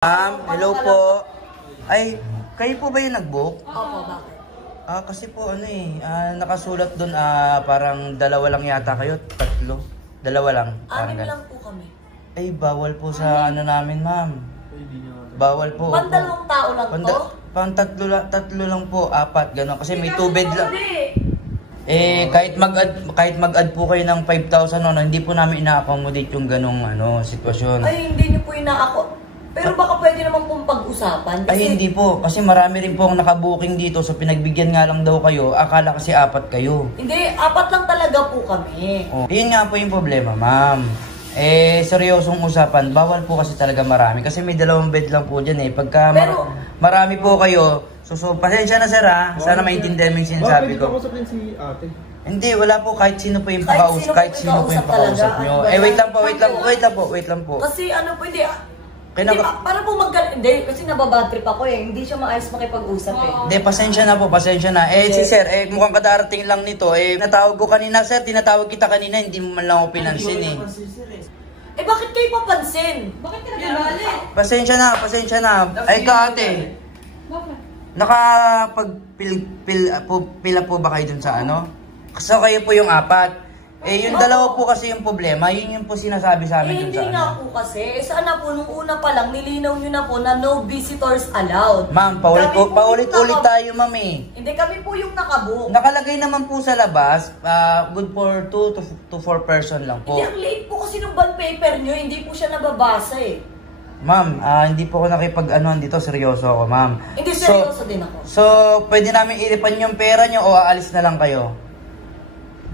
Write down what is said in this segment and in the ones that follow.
Hello po. Ay, kayo po ba yung nag-book? Opo, bakit? Kasi po nakasulat doon parang dalawa lang yata kayo, tatlo. Dalawa lang. Anim lang po kami. Ay, bawal po sa namin, ma'am. Bawal po. Pandalawang tao lang to? Pang tatlo lang po, apat, gano'n. Kasi may 2 bed lang. Kahit mag-add po kayo ng 5,000, hindi po namin ina-accommodate yung ganong sitwasyon. Ay, hindi niyo po ina-ako. Pero baka pwede naman pong pag-usapan. Kasi... Ay, hindi po. Kasi marami rin po ang nakabooking dito. So, pinagbigyan nga lang daw kayo. Akala kasi apat kayo. Hindi, apat lang talaga po kami. Yun nga po yung problema, ma'am. Seryosong usapan. Bawal po kasi talaga marami. Kasi may 2 bed lang po dyan Pagka marami po kayo, so pasensya na sir Sana maintindihan mo yung sinasabi ko. Bakit kausapin si ate? Hindi, wala po. Kahit sino po yung pakausap. Kahit sino po yung pakausap nyo. Wait lang po. Kasi hindi, para po hindi, kasi nababad trip ako hindi siya maayos makipag-usap Hindi, pasensya na. Si sir, mukhang kadarating lang nito. Natawag ko kanina, sir. Tinatawag kita kanina, hindi mo man lang ako pinansin bakit kayo papansin? Bakit ka nagalit? Pasensya na. Ay ka ate. Nakapagpila po ba kayo dun sa So kayo po yung apat. Yung dalawa po kasi yung problema, yun yung po sinasabi sa amin dun sa Hindi nga po kasi. Sana po, nung una pa lang, nilinaw nyo na po na no visitors allowed. Ma'am, paulit-ulit tayo, ma'am Hindi, kami po yung nakabook. Nakalagay naman po sa labas, good for 2 to 4 person lang po. Hindi, ang late po kasi nung bond paper nyo, hindi po siya nababasa Ma'am, hindi po ako nakipag-anuhan dito, seryoso ako, ma'am. Hindi, seryoso din ako. So, pwede namin ilipan yung pera nyo o aalis na lang kayo?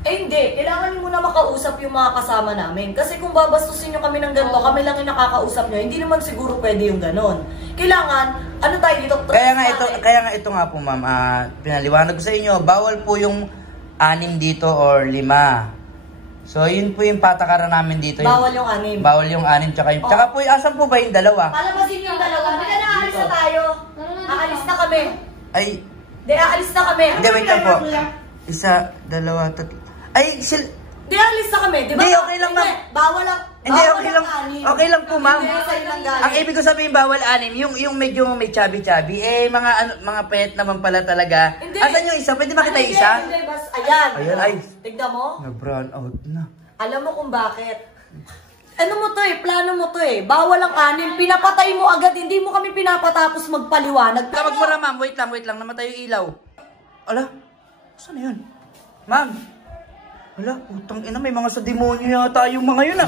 Hindi. Kailangan nyo muna makausap yung mga kasama namin. Kasi kung babastusin nyo kami ng ganito, kami lang yung nakakausap nyo, hindi naman siguro pwede yung ganon. Kailangan, tayo dito? Kaya nga ito nga po, ma'am. Pinaliwanag ko sa inyo, bawal po yung 6 dito or 5. So, yun po yung patakaran namin dito. Bawal yung 6. Bawal yung 6, tsaka po, asan po ba yung 2? Palabasin yung 2. Baka naalis na tayo. Aalis na kami. Ay. Hindi, aalis na kami. Hindi, wait lang po. 1, 2, 3. Ay, Di, alis na kami. Diba? Hindi, okay lang, ma'am. Bawal lang. Hindi, okay lang. Okay lang po, ma'am. Ang ibig ko sabihin, bawal 6. Yung medyo may chubby-chubby. Mga pet naman pala talaga. Hindi. Asan yung isa? Pwede makita yung isa? Hindi, ayan. Ayan, ay. Tignan mo. Nag-brown out na. Alam mo kung bakit. Plano mo to Bawal ang 6. Pinapatay mo agad. Hindi mo kami pinapatapos magpaliwanag. Tawag mo na, ma'am. Wait lang. Namatay yung ilaw. Ala? Saan na yun? Ma'am. Wala, putang ina, may mga sa demonyo yata yung mga yun